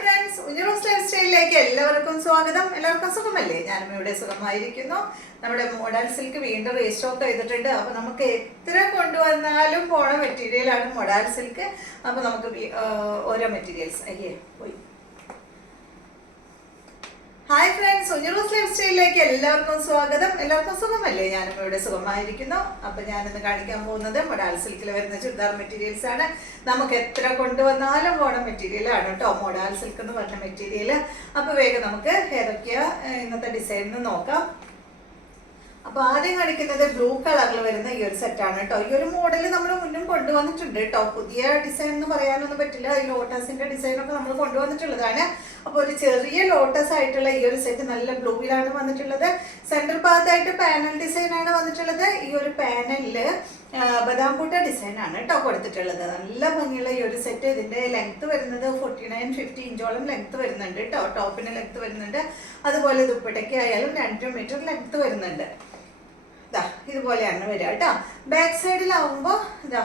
Friends, ഉഞ്ഞറോസ് life സ്റ്റൈലിലേക്ക് എല്ലാവർക്കും സ്വാഗതം. എല്ലാവർക്കും സുഖമല്ലേ? ഞാനും ഇവിടെ സുഖമായിരിക്കുന്നു. നമ്മുടെ മോഡൽ സിൽക്ക് വീണ്ടും റീസ്റ്റോക്ക് ചെയ്തിട്ടുണ്ട്. അപ്പൊ നമുക്ക് എത്ര കൊണ്ടുവന്നാലും പോണ മെറ്റീരിയലാണ് മോഡൽ സിൽക്ക്. അപ്പൊ നമുക്ക് ഓരോ മെറ്റീരിയൽസ് പോയി. ഹായ് ഫ്രണ്ട്സ്, ഉഞ്ഞറോസ് ലൈഫ് സ്റ്റൈലിലേക്ക് എല്ലാവർക്കും സ്വാഗതം. എല്ലാവർക്കും സുഖമല്ലേ? ഞാനും ഇവിടെ സുഖമായിരിക്കുന്നു. അപ്പൊ ഞാനിന്ന് കാണിക്കാൻ പോകുന്നത് മോഡൽ സിൽക്കിൽ വരുന്ന ചുരിദാർ മെറ്റീരിയൽസ് ആണ്. നമുക്ക് എത്ര കൊണ്ടുവന്നാലും പോണ മെറ്റീരിയൽ ആണ് കേട്ടോ മോഡൽ സിൽക്ക് എന്ന് പറഞ്ഞ മെറ്റീരിയൽ. അപ്പൊ വേഗം നമുക്ക് ഏതൊക്കെയാ ഇന്നത്തെ ഡിസൈൻ നോക്കാം. അപ്പൊ ആദ്യം കാണിക്കുന്നത് ബ്ലൂ കളറിൽ വരുന്ന ഈ ഒരു സെറ്റാണ് കേട്ടോ. ഈ ഒരു മോഡൽ നമ്മൾ മുന്നും കൊണ്ടുവന്നിട്ടുണ്ട് കേട്ടോ. പുതിയ ഡിസൈൻ എന്ന് പറയാനൊന്നും പറ്റില്ല. ഈ ലോട്ടസിന്റെ ഡിസൈനൊക്കെ നമ്മൾ കൊണ്ടുവന്നിട്ടുള്ളതാണ്. അപ്പോൾ ഒരു ചെറിയ ലോട്ടസ് ആയിട്ടുള്ള ഈ ഒരു സെറ്റ് നല്ല ബ്ലൂയിലാണ് വന്നിട്ടുള്ളത്. സെന്റർ ഭാഗത്തായിട്ട് പാനൽ ഡിസൈൻ ആണ് വന്നിട്ടുള്ളത്. ഈ ഒരു പാനലില് ബദാം പൂട്ട ഡിസൈൻ ആണ് കേട്ടോ കൊടുത്തിട്ടുള്ളത്. നല്ല ഭംഗിയുള്ള ഈ ഒരു സെറ്റ്. ഇതിന്റെ ലെങ്ത് വരുന്നത് 49-50 ഇഞ്ചോളം ലെങ്ത് വരുന്നുണ്ട് കേട്ടോ. ടോപ്പിന് ലെങ്ത് വരുന്നുണ്ട്. അതുപോലെ ദുപ്പട്ടയ്ക്ക് ആയാലും 2 മീറ്റർ ലെങ്ത് വരുന്നുണ്ട്. ഇതാ ഇതുപോലെയാണ് വരിക കേട്ടോ. ബാക്ക് സൈഡിലാവുമ്പോൾ ഇതാ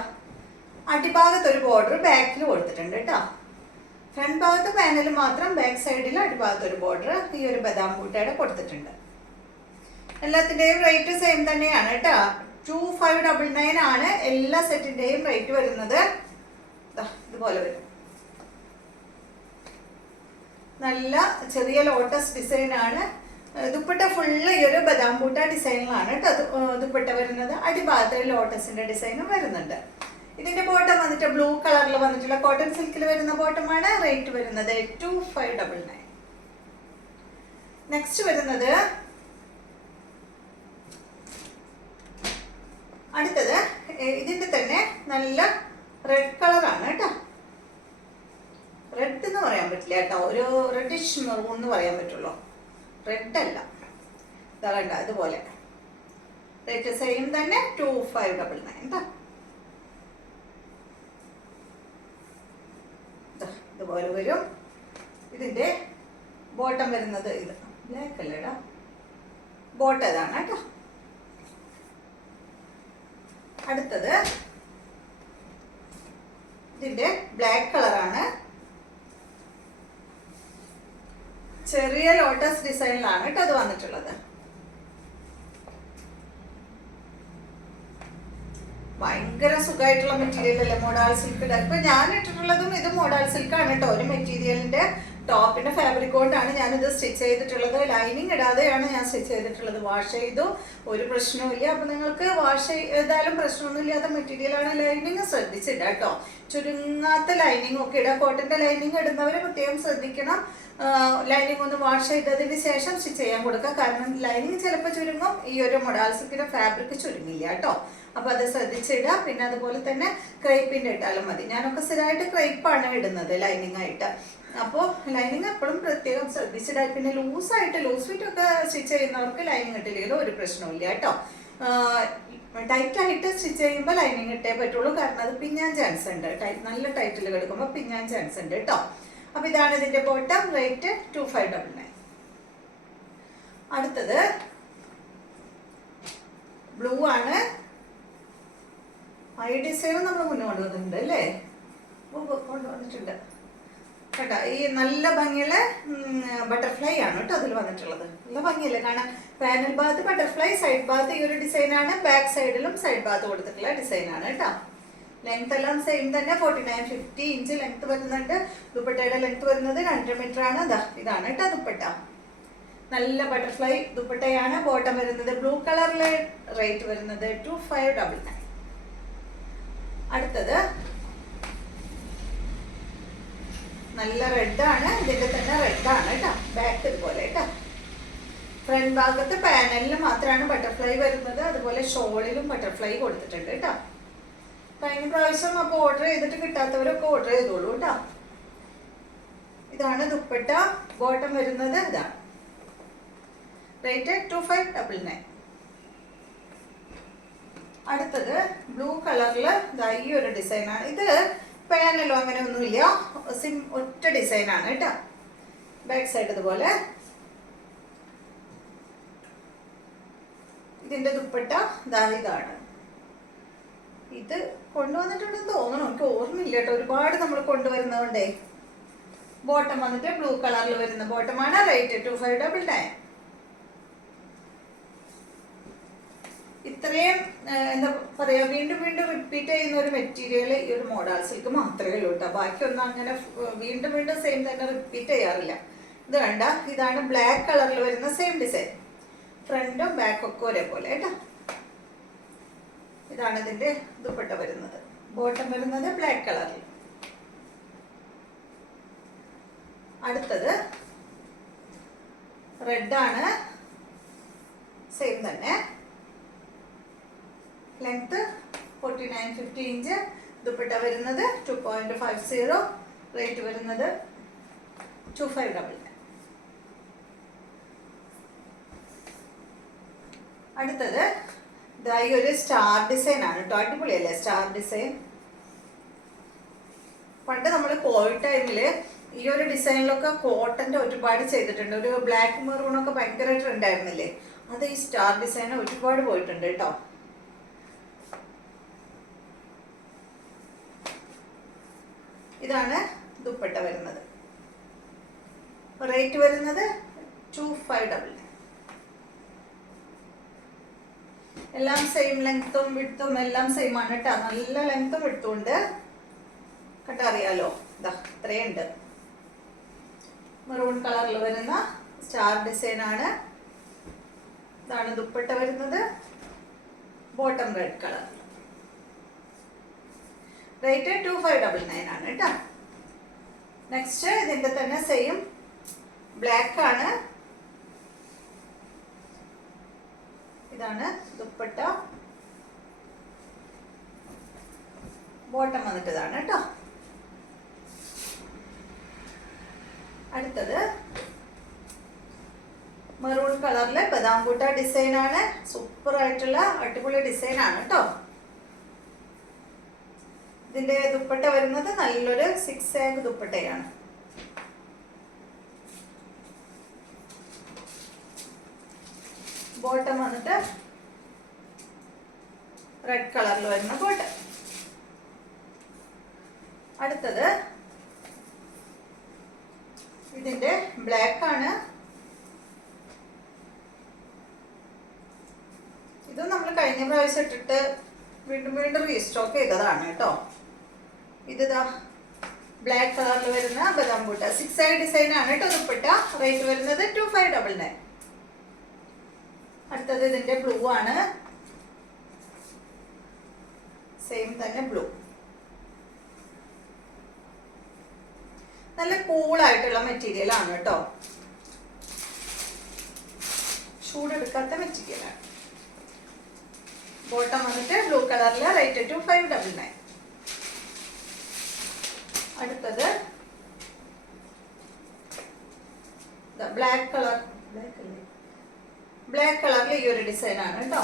അടിഭാഗത്ത് ഒരു ബോർഡർ ബാക്കിൽ കൊടുത്തിട്ടുണ്ട് കേട്ടോ. ഫ്രണ്ട് ഭാഗത്ത് പാനൽ മാത്രം, ബാക്ക് സൈഡിൽ അടിഭാഗത്ത് ഒരു ബോർഡർ ഈ ഒരു ബദാം പൂട്ടയുടെ കൊടുത്തിട്ടുണ്ട്. എല്ലാത്തിൻ്റെയും റേറ്റ് സെയിം തന്നെയാണ് കേട്ടോ. 2599 ആണ് എല്ലാ സെറ്റിന്റെയും റേറ്റ് വരുന്നത്. ഇതുപോലെ വരും. നല്ല ചെറിയ ലോട്ടസ് ഡിസൈൻ ആണ്. ദുപ്പട്ട ഫുള്ള് ഈ ഒരു ബദാം പൂട്ട ഡിസൈനിലാണ് കേട്ടോ ദുപ്പട്ട വരുന്നത്. അടിഭാഗത്ത് ലോട്ടസിന്റെ ഡിസൈനും വരുന്നുണ്ട്. ഇതിന്റെ ബോട്ടം വന്നിട്ട് ബ്ലൂ കളറിൽ വന്നിട്ടുള്ള കോട്ടൺ സിൽക്കിൽ വരുന്ന ബോട്ടമാണ്. റേറ്റ് വരുന്നത് 2599. നെക്സ്റ്റ് വരുന്നത് അടുത്തത് ഇതിന്റെ തന്നെ നല്ല റെഡ് കളറാണ് കേട്ടോ. റെഡ് എന്ന് പറയാൻ പറ്റില്ല കേട്ടോ, ഒരു റെഡിഷ് മെറൂൺ എന്ന് പറയാൻ പറ്റുള്ളൂ. റെഡ് അല്ല. ഇതാ കണ്ട ഇതുപോലെ. റേറ്റ് സെയിം തന്നെ 2599 കേട്ടോ. ഇതുപോലെ വരും. ഇതിന്റെ ബോട്ടം വരുന്നത് ഇത് ബ്ലാക്ക് അല്ലേടാ, ബോട്ടം ഇതാണ് കേട്ടോ. അടുത്തത് ഇതിന്റെ ബ്ലാക്ക് കളറാണ്. ചെറിയ ലോട്ടസ് ഡിസൈനിലാണ് കേട്ടോ അത് വന്നിട്ടുള്ളത്. ഭയങ്കര സുഖമായിട്ടുള്ള മെറ്റീരിയൽ അല്ലേ മോഡൽ സിൽക്ക്. ഇപ്പൊ ഞാൻ ഇട്ടിട്ടുള്ളതും ഇത് മോഡൽ സിൽക്ക് ആണ് കേട്ടോ. ഒരു മെറ്റീരിയലിന്റെ ടോപ്പിന്റെ ഫാബ്രിക് കൊണ്ടാണ് ഞാനിത് സ്റ്റിച്ച് ചെയ്തിട്ടുള്ളത്. ലൈനിങ് ഇടാതെയാണ് ഞാൻ സ്റ്റിച്ച് ചെയ്തിട്ടുള്ളത്. വാഷ് ചെയ്തു, ഒരു പ്രശ്നവുമില്ല. അപ്പൊ നിങ്ങൾക്ക് വാഷ് ചെയ്താലും പ്രശ്നമൊന്നും ഇല്ലാത്ത മെറ്റീരിയലാണ്. ലൈനിങ് ശ്രദ്ധിച്ചിട കേട്ടോ. ചുരുങ്ങാത്ത ലൈനിങ് ഒക്കെ ഇടാം. കോട്ടന്റെ ലൈനിങ് ഇടുന്നവർ പ്രത്യേകം ശ്രദ്ധിക്കണം. ലൈനിങ് ഒന്ന് വാഷ് ചെയ്തതിന് ശേഷം സ്റ്റിച്ച് ചെയ്യാൻ കൊടുക്കുക. കാരണം ലൈനിങ് ചിലപ്പോൾ ചുരുങ്ങും. ഈ ഒരു മോഡൽ സിൽക്കിന്റെ ഫാബ്രിക് ചുരുങ്ങില്ല കേട്ടോ. അപ്പൊ അത് ശ്രദ്ധിച്ചിടുക. പിന്നെ അതുപോലെ തന്നെ ക്രൈപ്പിന്റെ ഇട്ടാലും മതി. ഞാനൊക്കെ സ്ഥിരമായിട്ട് ക്രൈപ്പാണ് ഇടുന്നത് ലൈനിങ് ആയിട്ട്. അപ്പോൾ ലൈനിങ് എപ്പോഴും പ്രത്യേകം ശ്രദ്ധിച്ചിടുക. പിന്നെ ലൂസായിട്ട് ലൂസ് ഫിറ്റ് ഒക്കെ സ്റ്റിച്ച് ചെയ്യുന്നവർക്ക് ലൈനിങ് ഇട്ടില്ലെങ്കിലും ഒരു പ്രശ്നമില്ല കേട്ടോ. ടൈറ്റ് ആയിട്ട് സ്റ്റിച്ച് ചെയ്യുമ്പോൾ ലൈനിങ് ഇട്ടേ പറ്റുള്ളൂ. കാരണം അത് പിഞ്ഞാൻ ചാൻസ് ഉണ്ട്. നല്ല ടൈറ്റിൽ കിടക്കുമ്പോൾ പിഞ്ഞാൻ ചാൻസ് ഉണ്ട് കേട്ടോ. അപ്പൊ ഇതാണ് ഇതിന്റെ ബോട്ടം. റേറ്റ് 2599. അടുത്തത് ബ്ലൂ ആണ്. ഈ ഡിസൈൻ നമ്മൾ മുന്നേ കൊണ്ടുവന്നിട്ടുണ്ട് അല്ലേ? കൊണ്ടുവന്നിട്ടുണ്ട് കേട്ടോ. ഈ നല്ല ഭംഗിയുള്ള ബട്ടർഫ്ലൈ ആണ് കേട്ടോ അതിൽ വന്നിട്ടുള്ളത്. നല്ല ഭംഗിയല്ലേ കാണാൻ. പാനൽ ഭാഗത്ത് ബട്ടർഫ്ലൈ, സൈഡ് ഭാഗത്ത് ഈ ഒരു ഡിസൈനാണ്. ബാക്ക് സൈഡിലും സൈഡ് ഭാഗത്ത് കൊടുത്തിട്ടുള്ള ഡിസൈനാണ് കേട്ടോ. ലെങ്ത് എല്ലാം സെയിം തന്നെ. 49-50 ഇഞ്ച് ലെങ്ത് വരുന്നുണ്ട്. ദുപ്പട്ടയുടെ ലെങ്ത് വരുന്നത് 2 മീറ്റർ ആണ്. ഇതാണ് കേട്ടോ ദുപ്പട്ട. നല്ല ബട്ടർഫ്ലൈ ദുപ്പട്ടയാണ്. ബോട്ടം വരുന്നത് ബ്ലൂ കളറിലെ. റേറ്റ് വരുന്നത് 2599. അടുത്തത് നല്ല റെഡ് ആണ്. ഇതിന്റെ തന്നെ റെഡ് ആണ് കേട്ടോ. ബാക്ക് ഇതുപോലെ കേട്ടോ. ഫ്രണ്ട് ഭാഗത്ത് പാനലിൽ മാത്രമാണ് ബട്ടർഫ്ലൈ വരുന്നത്. അതുപോലെ ഷോളിലും ബട്ടർഫ്ലൈ കൊടുത്തിട്ടുണ്ട് കേട്ടോ. കഴിഞ്ഞ പ്രാവശ്യം അപ്പോൾ ഓർഡർ ചെയ്തിട്ട് കിട്ടാത്തവരൊക്കെ ഓർഡർ ചെയ്തോളൂ കേട്ടോ. ഇതാണ് ദുപ്പട്ട. ബോട്ടം വരുന്നത് ഇതാണ്. റേറ്റ് 2599. അടുത്തത് ബ്ലൂ കളറിൽ ഈ ഒരു ഡിസൈനാണ്. ഇത് പാനലോ അങ്ങനെ ഒന്നുമില്ല, ഒറ്റ ഡിസൈനാണ് കേട്ടോ. ബാക്ക് സൈഡ് ഇതുപോലെ. ഇതിന്റെ ദുപ്പട്ട ഇതാണ്. ഇത് കൊണ്ടുവന്നിട്ടുണ്ടെന്ന് തോന്നണം, എനിക്ക് ഓർമ്മയില്ല കേട്ടോ. ഒരുപാട് നമ്മൾ കൊണ്ടുവരുന്നതുകൊണ്ടേ ബോട്ടം വന്നിട്ട് ബ്ലൂ കളറിൽ വരുന്ന ബോട്ടമാണ്. റേറ്റ് 2599. ഇത്രയും എന്താ പറയാ, വീണ്ടും വീണ്ടും റിപ്പീറ്റ് ചെയ്യുന്ന ഒരു മെറ്റീരിയൽ ഈ ഒരു മോഡൽ സിൽക്ക് മാത്രമേ ഉള്ളൂ കേട്ടോ. ബാക്കിയൊന്നും അങ്ങനെ വീണ്ടും വീണ്ടും സെയിം തന്നെ റിപ്പീറ്റ് ചെയ്യാറില്ല. ഇത് കണ്ട, ഇതാണ് ബ്ലാക്ക് കളറിൽ വരുന്ന സെയിം ഡിസൈൻ. ഫ്രണ്ടും ബാക്കും ഒക്കെ ഒരേപോലെ കേട്ടോ. ഇതാണ് ഇതിന്റെ ദുപ്പട്ട വരുന്നത്. ബോട്ടം വരുന്നത് ബ്ലാക്ക് കളറിൽ. അടുത്തത് റെഡ് ആണ്, സെയിം തന്നെ. Length 49-50 inch. ദുപ്പട്ട വരുന്നത് 2.50. റേറ്റ് വരുന്നത് 2599. അടുത്തത് ഇതായി ഒരു സ്റ്റാർ ഡിസൈൻ ആണ് കേട്ടോ. അടിപൊളിയല്ലേ സ്റ്റാർ ഡിസൈൻ? പണ്ട് നമ്മൾ കോവിഡ് ടൈമില് ഈ ഒരു ഡിസൈനിലൊക്കെ കോട്ടന്റെ ഒരുപാട് ചെയ്തിട്ടുണ്ട്. ഒരു ബ്ലാക്ക് മെറൂണൊക്കെ ഭയങ്കര ട്രെൻഡ് ആയിരുന്നില്ലേ? അത് ഈ സ്റ്റാർ ഡിസൈൻ ഒരുപാട് പോയിട്ടുണ്ട് കേട്ടോ. ഇതാണ് ദുപ്പട്ട വരുന്നത്. റേറ്റ് വരുന്നത് 2599. എല്ലാം സെയിം ലെങ്ത്തും വിഡ്ത്തും എല്ലാം സെയിം ആണ് കേട്ടോ. നല്ല ലെങ്ത്തും വിഡ്ത്തും ഉണ്ട് കേട്ടോ. അറിയാലോ, ഇതാ ഇത്രയുണ്ട്. മെറൂൺ കളറിൽ വരുന്ന സ്റ്റാർ ഡിസൈൻ ആണ്. ഇതാണ് ദുപ്പട്ട വരുന്നത്. Bottom red colour. റേറ്റ് 2599 ആണ് കേട്ടോ. നെക്സ്റ്റ് ഇതിന്റെ തന്നെ സെയിം ബ്ലാക്ക് ആണ്. ഇതാണ് ദുപ്പട്ട. ബോട്ടം വന്നിട്ട് ഇതാണ് കേട്ടോ. അടുത്തത് മെറൂൺ കളറിലെ ബദാം ബൂട്ട ഡിസൈൻ ആണ്. സൂപ്പർ ആയിട്ടുള്ള അടിപൊളി ഡിസൈൻ ആണ് കേട്ടോ. ഇതിന്റെ ദുപ്പട്ട വരുന്നത് നല്ലൊരു 6 ആഗ് ദുപ്പട്ടയാണ്. ബോട്ടം വന്നിട്ട് റെഡ് കളറിൽ വരുന്ന ബോട്ടം. അടുത്തത് ഇതിന്റെ ബ്ലാക്ക് ആണ്. ഇത് നമ്മൾ കഴിഞ്ഞ പ്രാവശ്യം ഇട്ടിട്ട് വീണ്ടും വീണ്ടും റീസ്റ്റോക്ക് ചെയ്തതാണ് കേട്ടോ. ഇതാ ബ്ലാക്ക് കളറിൽ വരുന്ന ബദാം ബൂട്ട 6 ആഗ് ഡിസൈൻ ആണ് കേട്ടോ. ദുപ്പട്ട റേറ്റ് വരുന്നത് 2599. അടുത്തത് ഇതിന്റെ ബ്ലൂ ആണ്. സെയിം തന്നെ ബ്ലൂ. നല്ല കൂളായിട്ടുള്ള മെറ്റീരിയൽ ആണ് കേട്ടോ. ചൂടെടുക്കാത്ത മെറ്റീരിയലാണ്. ബോട്ടം വന്നിട്ട് ബ്ലൂ കളറില്. റേറ്റ് 2599. അടുത്തത് ബ്ലാക്ക് കളർ. ബ്ലാക്ക് കളറിൽ ഈ ഒരു ഡിസൈൻ ആണ് കേട്ടോ.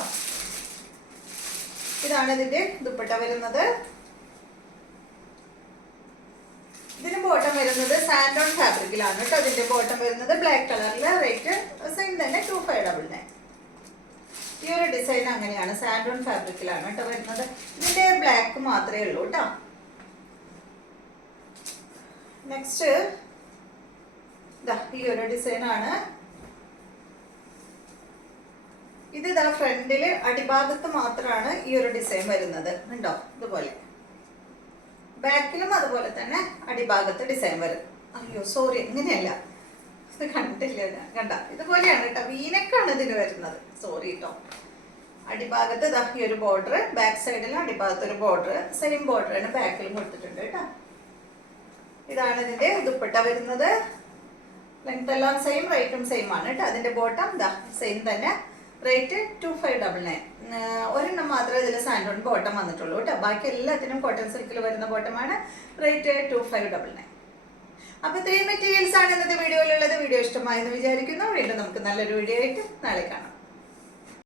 ഇതാണ് ഇതിന്റെ ദുപ്പട്ട വരുന്നത്. ഇതിന് ബോട്ടം വരുന്നത് സാൻഡോൺ ഫാബ്രിക്കിലാണ് കേട്ടോ. ഇതിന്റെ ബോട്ടം വരുന്നത് ബ്ലാക്ക് കളറിൽ. റേറ്റ് സെയിം തന്നെ 2599. ഈ ഒരു ഡിസൈൻ അങ്ങനെയാണ്, സാൻഡോൺ ഫാബ്രിക്കിലാണ് കേട്ടോ വരുന്നത്. ഇതിന്റെ ബ്ലാക്ക് മാത്രമേ ഉള്ളൂ കേട്ടോ. നെക്സ്റ്റ് ഈ ഒരു ഡിസൈൻ ആണ്. ഇത് ഇതാ ഫ്രണ്ടില് അടിഭാഗത്ത് മാത്രമാണ് ഈ ഒരു ഡിസൈൻ വരുന്നത്. ഉണ്ടോ? ഇതുപോലെ ബാക്കിലും അതുപോലെ തന്നെ അടിഭാഗത്ത് ഡിസൈൻ വരും. അയ്യോ സോറി, ഇങ്ങനെയല്ല, ഇത് കണ്ടില്ല. കണ്ട, ഇതുപോലെയാണ് കേട്ടോ. വീനക്കാണ് ഇതിന് വരുന്നത്. സോറി കേട്ടോ. അടിഭാഗത്ത് ഇതാ ഈ ഒരു ബോർഡർ, ബാക്ക് സൈഡിലും അടിഭാഗത്ത് ഒരു ബോർഡർ, സെയിം ബോർഡറാണ് ബാക്കിലും കൊടുത്തിട്ടുണ്ട് കേട്ടോ. ഇതാണ് ഇതിന്റെ ദുപ്പട്ട വരുന്നത്. ലെങ്ത് എല്ലാം സെയിം, റേറ്റും സെയിം ആണ് കേട്ടോ. അതിന്റെ ബോട്ടം സെയിം തന്നെ. റേറ്റ് 2599. ഒരെണ്ണം മാത്രമേ ഇതിൽ സാൻഡോൺ ബോട്ടം വന്നിട്ടുള്ളൂ കേട്ടോ. ബാക്കി എല്ലാത്തിനും കോട്ടൺ സിൽക്കിൽ വരുന്ന ബോട്ടമാണ്. റേറ്റ് 2599. അപ്പൊ ഇത്രയും മെറ്റീരിയൽസ് ആണ് ഇന്നത്തെ വീഡിയോയിലുള്ളത്. വീഡിയോ ഇഷ്ടമായെന്ന് വിചാരിക്കുന്നു. വീണ്ടും നമുക്ക് നല്ലൊരു വീഡിയോ ആയിട്ട് നാളെ കാണാം.